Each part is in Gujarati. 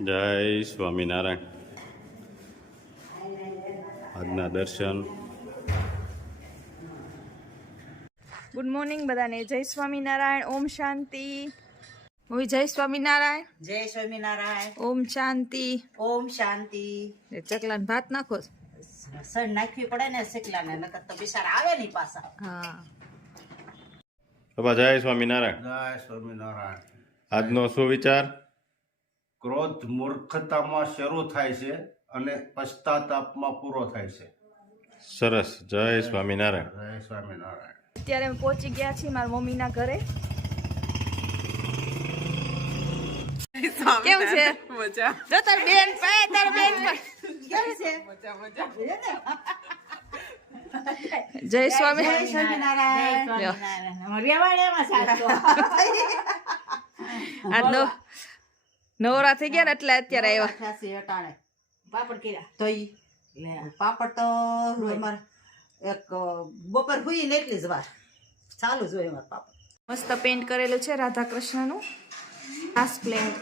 જય સ્વામિનારાયણ. આજના દર્શન. ગુડ મોર્નિંગ બધાને. જય સ્વામિનારાયણ. ઓમ શાંતિ. હું જય સ્વામિનારાયણ. જય સ્વામિનારાયણ. ઓમ શાંતિ. ઓમ શાંતિ. એ ચકલાને ભાત નાખો છો? નાખવી પડે ને શેકલાને નકર તો બિચારા આવે નહીં પાછા. હા. બાબા જય સ્વામિનારાયણ. જય સ્વામિનારાયણ. આજનો શું વિચાર? ક્રોધ મૂર્ખતામાં શરૂ થાય છે અને પશ્ચાતાપમાં પૂરો થાય છે. સરસ. જય સ્વામિનારાયણ. જય સ્વામિનારાયણ. અત્યારે અમે પહોંચી ગયા છીએ મારા મમ્મીના ઘરે. કેવું છે? મજા. જો તાર બેન પાય તાર બેન પાય. જય સ્વામી સ્વામિનારાયણ. લ્યો. રેવાડેમાં સાચો આજ નવ નવરા થઈ ગયા ને એટલે અત્યારે આવ્યા. ખાસી અટાણે. પાપડ કર્યા. તો ઈ? પાપડ તો અમારે એક બપોર હુઈ ને એટલી જ વાર. ચાલુ જ હોય અમારે પાપડ. મસ્ત પેન્ટ કરેલું છે રાધા કૃષ્ણનું ગ્લાસ પેન્ટ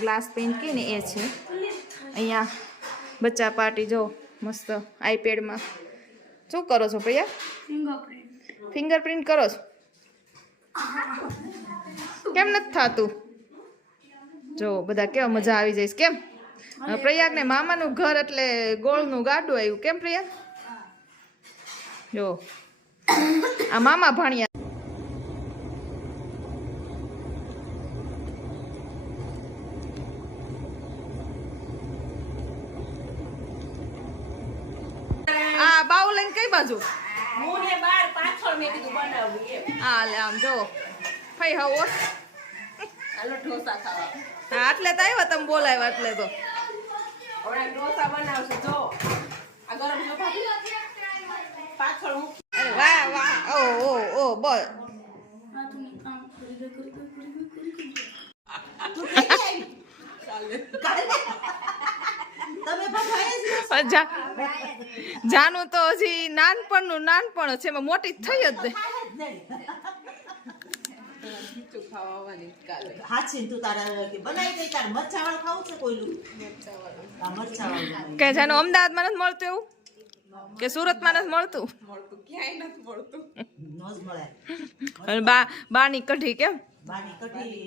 ગ્લાસ પેન્ટ કે ને એ છે. અહીંયા બચ્ચા પાર્ટી જો મસ્ત આઈપેડમાં શું કરો છો ભૈયા? ફિંગરપ્રિન્ટ કરો છો? કેમ નથી થતું? જો બધા કેવા મજા આવી જઈશ. કેમ? પ્રયાગને મામાનું ઘર એટલે ગોળનું ગાડું આવ્યું. કેમ પ્રયાગ? જો આ મામા ભાણિયા. આ બાઉ લઈને કઈ બાજુ? હા લે આમ જો. ફઈ હવો હા એટલે તો આવ્યા તમે બોલાવ્યા એટલે તો. અરે વાહ વાહ. ઓ ઓ ઓ બોલ તમે પણ ખાઈ જ જા- જાનું તો હજી નાનપણનું નાનપણ છે મોટી થઈ જ નહીં. કે જાનું અમદાવાદમાં નથી મળતું એવું? કે સુરતમાં નથી મળતું? ક્યાંય નથી બા બાની કઢી કેમ? બાની કઢી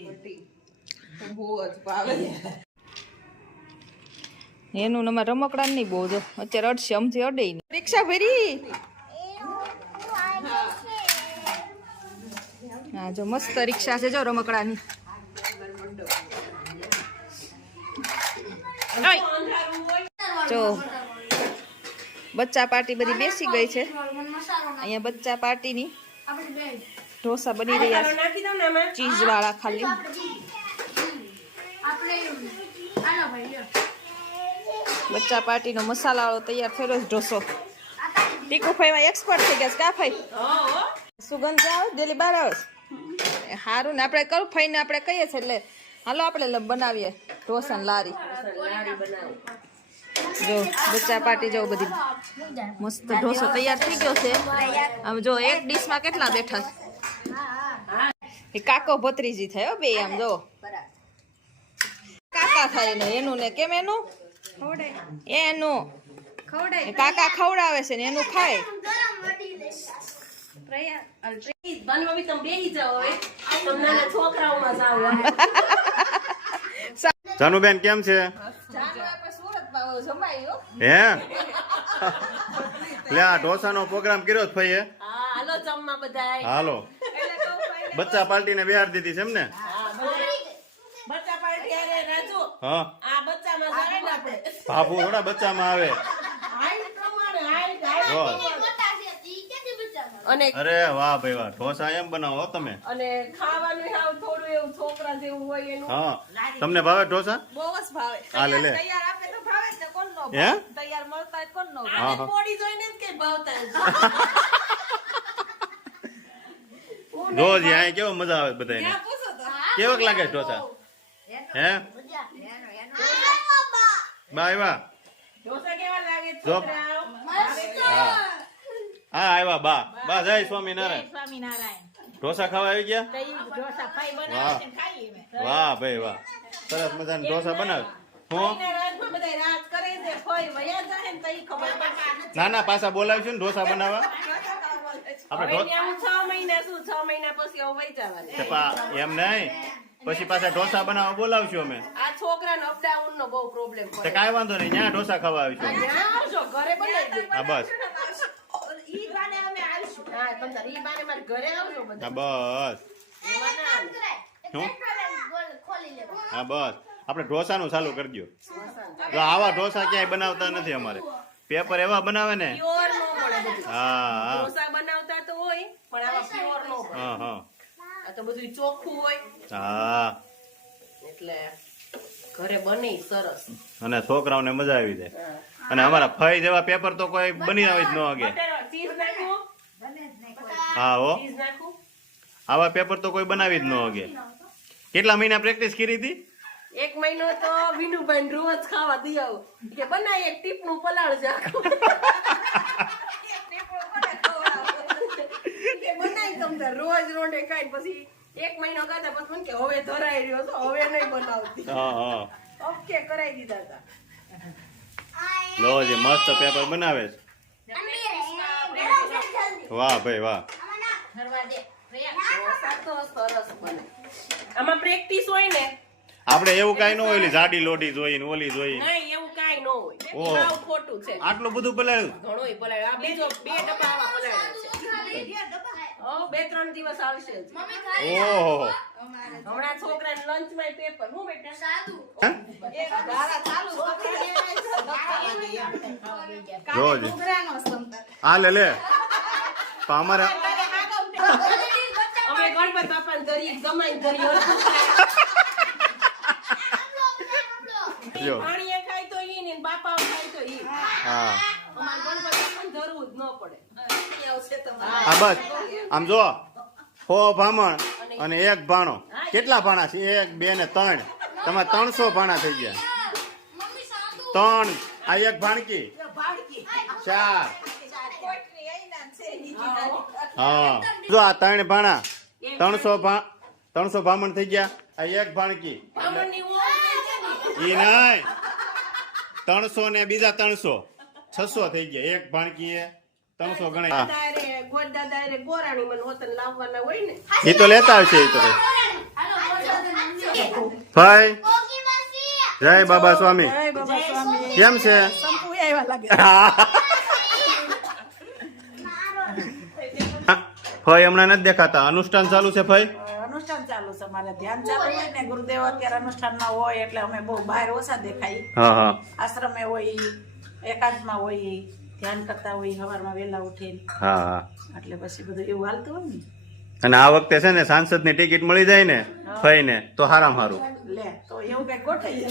એનું ને અમારે રમકડા નહીં બહુ જો અત્યારે અડશે અમથી અડે રિક્ષા ભરી? હા જો મસ્ત રિક્ષા છે જો રમકડાની. જો બચ્ચા પાર્ટી બધી બેસી ગઈ છે. અહીંયા બચ્ચા પાર્ટીની ઢોસા બની રહ્યા છે ચીઝ વાળા ખાલી. બચ્ચા પાર્ટીનો મસાલાવાળો તૈયાર થયેલો છે ઢોસો. ટીકુ ફાઈમાં એક્સપર્ટ થઈ ગયા કા ફાઈ સુગંધ આવે દિલ્હી બહાર આવે સારું ને આપણે કરું ફાઈને આપણે કહીએ છીએ એટલે હાલો આપણે બનાવીએ. ઢોસા લારી. જો બચ્ચા પાટી જવું બધી મસ્ત ઢોસો તૈયાર થઈ ગયો છે. આમ જો એક ડીશમાં કેટલા બેઠા છે? એ કાકો ભત્રીજી થાય હો બે આમ જો. કાકા થાય ને એનું ને કેમ એનું? એનું. કાકા ખવડાવે છે ને એનું ખાય. જાનુબેન કેમ છે હે લે આ ઢોસાનો પ્રોગ્રામ કર્યો જ ભાઈએ હાલો જમવા પાર્ટી હાલો બચ્ચા પાર્ટીને બિહાર દીધી છે એમ ને બચ્ચા પાર્ટી અરે રાજુ હા આ બચ્ચામાં ને આપણે બાપુ થોડા બચ્ચામાં આવે પ્રમાણે. અને અરે વાહ ભાઈ વાહ ઢોસા એમ બનાવો તમે. અને ખાવાનું હાવ થોડું એવું છોકરા જેવું હોય એનું. હા તમને ભાવે ઢોસા? બહુ જ ભાવે. હા લે લે. તૈયાર આપે તો ભાવે જ ને કોણ નો હે? તૈયાર મળતા કોણ નો આને પોડી જોઈને જ કે ભાવતા રોજ અહીં કેવો મજા આવે બધાને કેવોક લાગે ઢોસા? હે? બા આવ્યા. ઢોસા કેવા લાગે છોકરા છોકરાઓ? હા આવ્યા બા. બા જય સ્વામિનારાયણ. સ્વામિનારાયણ. ઢોસા ખાવા આવી ગયા? વાહ. ભાઈ વાહ. સરસ મજાના ઢોસા બનાવ. હું? મહિના રાજમાં કરે છે ફોય વયા જાય ને તો ખબર પડે. ના ના પાછા બોલાવીશું ને ઢોસા બનાવવા. આપણે એમ નહીં. પછી પાછા ઢોસા બનાવવા બોલાવશું અમે. આ છોકરાનો અપડાઉન નો બહુ પ્રોબ્લેમ કાંઈ વાંધો નહીં ત્યાં ઢોસા ખાવા આવીશું. ત્યાં આવજો ઘરે બનાવી દે. હા બસ. હા તમ તાર ઈ બાને મારે ઘરે આવજો બધા. હા બસ. હા? બસ. આપણે ઢોસાનું ચાલુ કરજો. તો આવા ઢોસા ક્યાંય બનાવતા નથી અમારે. પેપર એવા બનાવે ને? પ્યોર નો મળે બધું. હા હા. ઢોસા બનાવતા તો હોય પણ આવા પ્યોર નો હા હા. આ તો બધું ચોખ્ખું હોય. હા. એટલે ઘરે બને સરસ. અને છોકરાઓને મજા આવી જાય. અને અમારા ફઈ જેવા પેપર તો કોઈ બની આવે જ ન નાખું હા હો આવા પેપર તો કોઈ બનાવી જ ન હોગે. કેટલા મહિના પ્રેક્ટિસ કરી હતી? એક મહિનો તો વિનુભાઈ રોજ ખાવા દઈ આવો. કે બનાય એક ટીપનું પલાળ જા બનાય તમ તાર રોજ રોડે ખાઈ પછી એક મહિનો ખાતા પછી મને કે હવે ધરાઈ રહ્યો છો હવે નહીં બનાવતી. હા હા. ઓકે કરાઈ દીધા હતા. લો જે મસ્ત પેપર બનાવે છે. વાહ ભાઈ વાહ. આમાં પ્રેક્ટિસ હોય ને આપણે એવું કઈ ન હોય જાડી લોટી જોઈને ઓલી જોઈ નહીં એવું કાંઈ ન હોય. સાવ ખોટું છે. આટલું બધું પલાળ્યું? ઘણોય પલાળ્યો. આ બીજો બે ડબ્બા આવા પલાળ્યા છે. બે ત્રણ દિવસ આવશે. ઓહો. હમણાં છોકરાને લંચમાં પેપર હું બેટા હે? જો લે લે. પણ અમારે ધરી ગમાઈને ધરી જો પાણીએ ખાય તો ઈ ને બાપા ખાય તો ઈ. હા. અમારે ગણપત બાપાને ધરવું ન પડે. આવશે તમારે. હા. બસ. આમ જો હો ભામણ અને એક ભાણો. કેટલા ભાણા છે? એક બે ને ત્રણ. તમારે ત્રણસો ભાણા થઈ ગયા. ત્રણ. આ એક ભાણકી. ચાર. હા. જો આ ત્રણ ભાણા. ત્રણસો ભા ત્રણસો ભામણ થઈ ગયા. આ એક ભાણકી. એ નહીં. ત્રણસો ને બીજા ત્રણસો. છસો થઈ ગયા. એક ભાણકી એ ત્રણસો ગણાય. હા. દાદાએ રે, ગોડ દાદાએ રે ગોરાણી મને હોતન લાવવાના હોય ને. એ તો લેતા આવશે એ તો ભાઈ. જય બાબા સ્વામી. કેમ છે? ભાઈ હમણાં નથી દેખાતા. અનુષ્ઠાન ચાલુ છે ભાઈ અનુષ્ઠાન ચાલુ છે. અમારે ધ્યાન ચાલુ હોય ને ગુરુદેવ અત્યારે અનુષ્ઠાનમાં હોય એટલે અમે બહુ બહાર ઓછા દેખાય. હા હા. આશ્રમે હોય એકાંતમાં હોય ધ્યાન કરતા હોય સવારમાં વહેલા ઉઠીને. હા હા. એટલે પછી બધું એવું હાલતું હોય ને. અને આ વખતે છે ને સાંસદની ટિકિટ મળી જાય ને ફઈ ને તો હારામ હારું. લે તો એવું કઈ ગોઠવી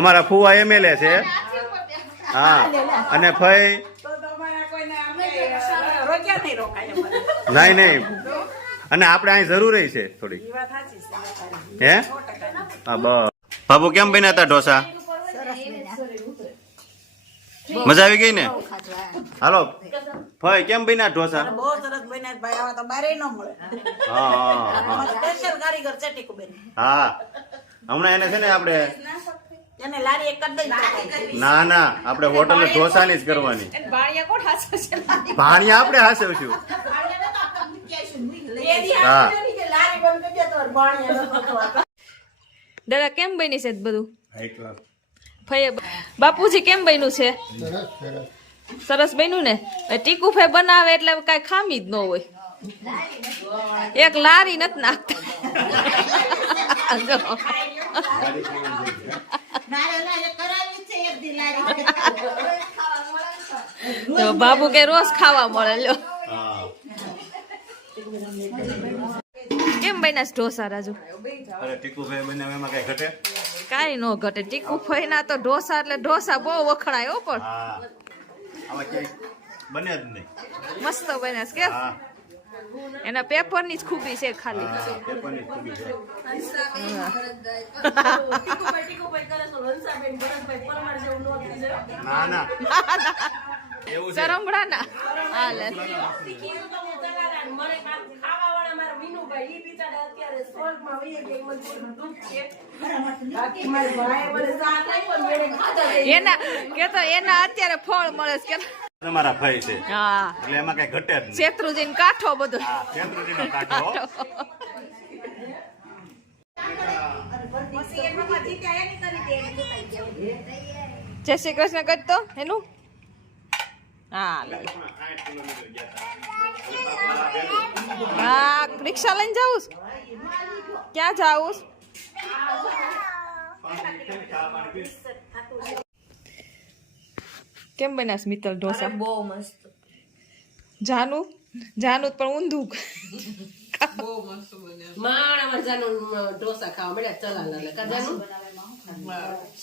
અમારા ફુવા એમએલએ છે. હા અને ફઈ તો તમારા કોઈને અમે રોક્યા નહીં રોકાય અમારે નહીં નહીં. અને આપણે અહીં જરૂરી છે તમારી. હે? હા બસ. બાબુ કેમ બન્યા હતા ઢોસા? મજા આવી ગઈ ને? હાલો. ભાઈ કેમ બન્યા ઢોસા? બહુ સરસ બન્યા ભાઈ. આવા તો બારે ન મળે. હા હા હા. સ્પેશિયલ કારીગર છે ટીકુબેન હા. હમણાં એને છે ને આપણે ના ના. આપણે હોટલ ઢોસાની જ કરવાની. ભાણિયા આપણે હાસવશું હા. દાદા કેમ બની છે બધું? બાપુજી કેમ બન્યું છે? સરસ બન્યું ને? એ ટીકુ ફાઈ બનાવે એટલે કઈ ખામી જ ન હોય. એક લારી નથી નાખતા. તો બાબુ કે રોજ ખાવા મળે લ્યો. કેમ બન્યા ઢોસા રાજુ. અરે ટીકુભાઈ બનાવે એમાં કઈ ઘટે? કાંઈ ન ઘટે. ટીકુ ફઈના તો ઢોસા એટલે ઢોસા બહુ વખણાય હો પણ. હા. ક્યાંય બને જ નહીં. મસ્ત બન્યા છે કે? એના એના પેપરની જ ખૂબી છે ખાલી. ટીકુભાઈ ટીકુભાઈ નો. ના. ના સરમડા ના હાલે ભાઈ ઈ બિચારા અત્યારે સ્વર્ગમાં વહી ગયા, એમાં થોડું દુઃખ છે. બાકી મારા ભાઈએ મને સાથ આપ્યો ને એણે ખાધા દે. એના કેતો એના અત્યારે ફળ મળે છે તમારા ભાઈ છે. હા. એટલે એમાં કઈ ઘટે જ નહીં. શેત્રુજીને કાઠો બધો. કાંઠો. જય શ્રી કૃષ્ણ કરતો એનું હા. હા રિક્ષા લઈને જાઉં ક્યાં જાઉં કેમ બન્યા છે મિત્તલ ઢોસા? બહુ મસ્ત. જાનું? જાનું પણ ઊંધું. માણામાં જાનું ઢોસા ખાવા મળ્યા ચલા લે. કા જાનું?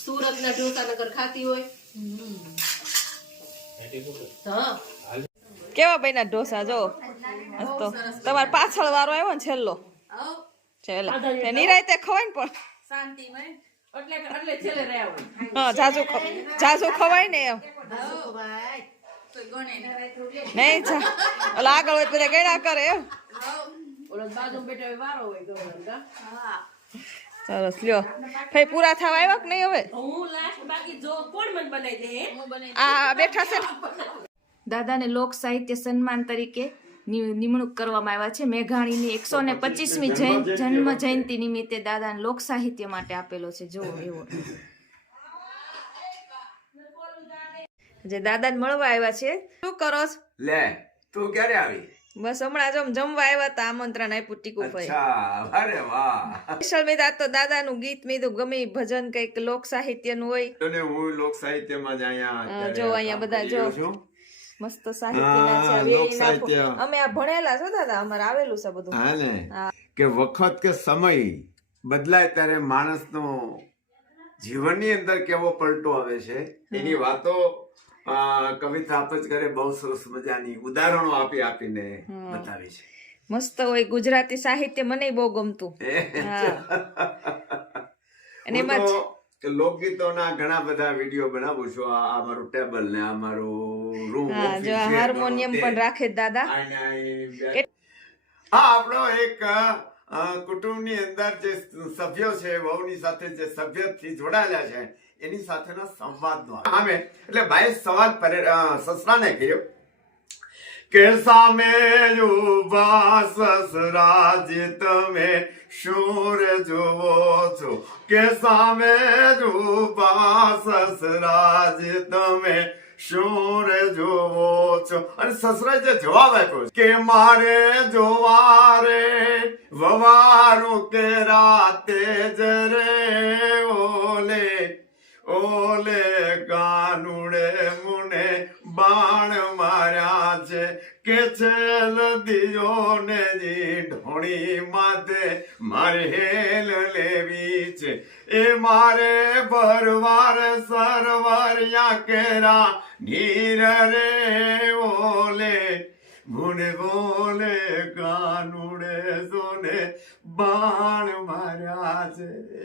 સુરતના ઢોસા નગર ખાતી હોય. હા. કેવા બન્યા ઢોસા જો. તમારે પાછળ વાળો આવ્યો ને છેલ્લો. છેલ્લા. નિરાયતે ખવાય ને પણ. હા જાજુ જાજુ ખવાય ને એમ. નહીં જા. ઓલા આગળ હોય બધા ગેડા કરે એમ. વારો સરસ લ્યો. ભાઈ પૂરા થવા આવ્યા કે નહીં હવે? હું લાસ્ટ બાકી જો કોણ મન બનાવી દે હે? આ બેઠા છે દાદાને લોક સાહિત્ય સન્માન તરીકે નિમણૂક કરવામાં આવ્યા છે. મેઘાણીની એકસો ને પચીસમી જન્મ જયંતિ નિમિત્તે દાદાને લોક સાહિત્ય માટે આપેલો છે. જો એવો. જે દાદાને મળવા આવ્યા છે. શું કરો લે તું ક્યારે આવી? બસ હમણાં જો જમવા આવ્યા હતા આમંત્રણ આપ્યું ટીકુ ભાઈ અચ્છા અરે વાહ. સ્પેશિયલ મેં તો દાદાનું ગીત મેં તો ગમે ભજન કંઈક લોક સાહિત્યનું હોય. અને હું લોક સાહિત્યમાં જ અહીંયા જો અહીંયા બધા જો. મસ્ત છે સાહિત્ય. અમે આ ભણેલા છો દાદા અમારે આવેલું છે બધું. હા ને? કે વખત કે સમય બદલાય ત્યારે માણસનો જીવનની અંદર કેવો પલટો આવે છે એની વાતો કવિતા આપ જ કરે બહુ સરસ મજાની ઉદાહરણો આપી આપીને બતાવી છે. મસ્ત હોય ગુજરાતી સાહિત્ય મને બહુ ગમતું. અને એમાં લોકગીતોના ઘણા બધા વીડિયો બનાવું છું. આ અમારું મારું ટેબલ ને આ મારું રૂમ હા જો હાર્મોનિયમ પણ રાખે દાદા. હા આપણો એક કુટુંબની અંદર જે સભ્યો છે વહુની સાથે જે સભ્યથી જોડાયેલા છે એની સાથેના સંવાદનો સામે એટલે ભાઈ સવાલ સસરાને કર્યો કે સામે ઊભા સસરાજી તમે શું જોવો છો. કે સામે ઊભા સસરાજી તમે શું રે જોવો છો અને સસરા જે જવાબ આપ્યો કે મારે જોવા રે વવારો કે રાતે જ રે, ઓલે ઓલે કાનુડે મુને બાણ માર્યા છે કે છે દિયો ને જી ઢોણી માથે મારે લેવી છે. એ મારે ભરવાર સરવરિયા કેરા નીર રે ઓલે બોલે કાનુડે સોને બાણ માર્યા છે.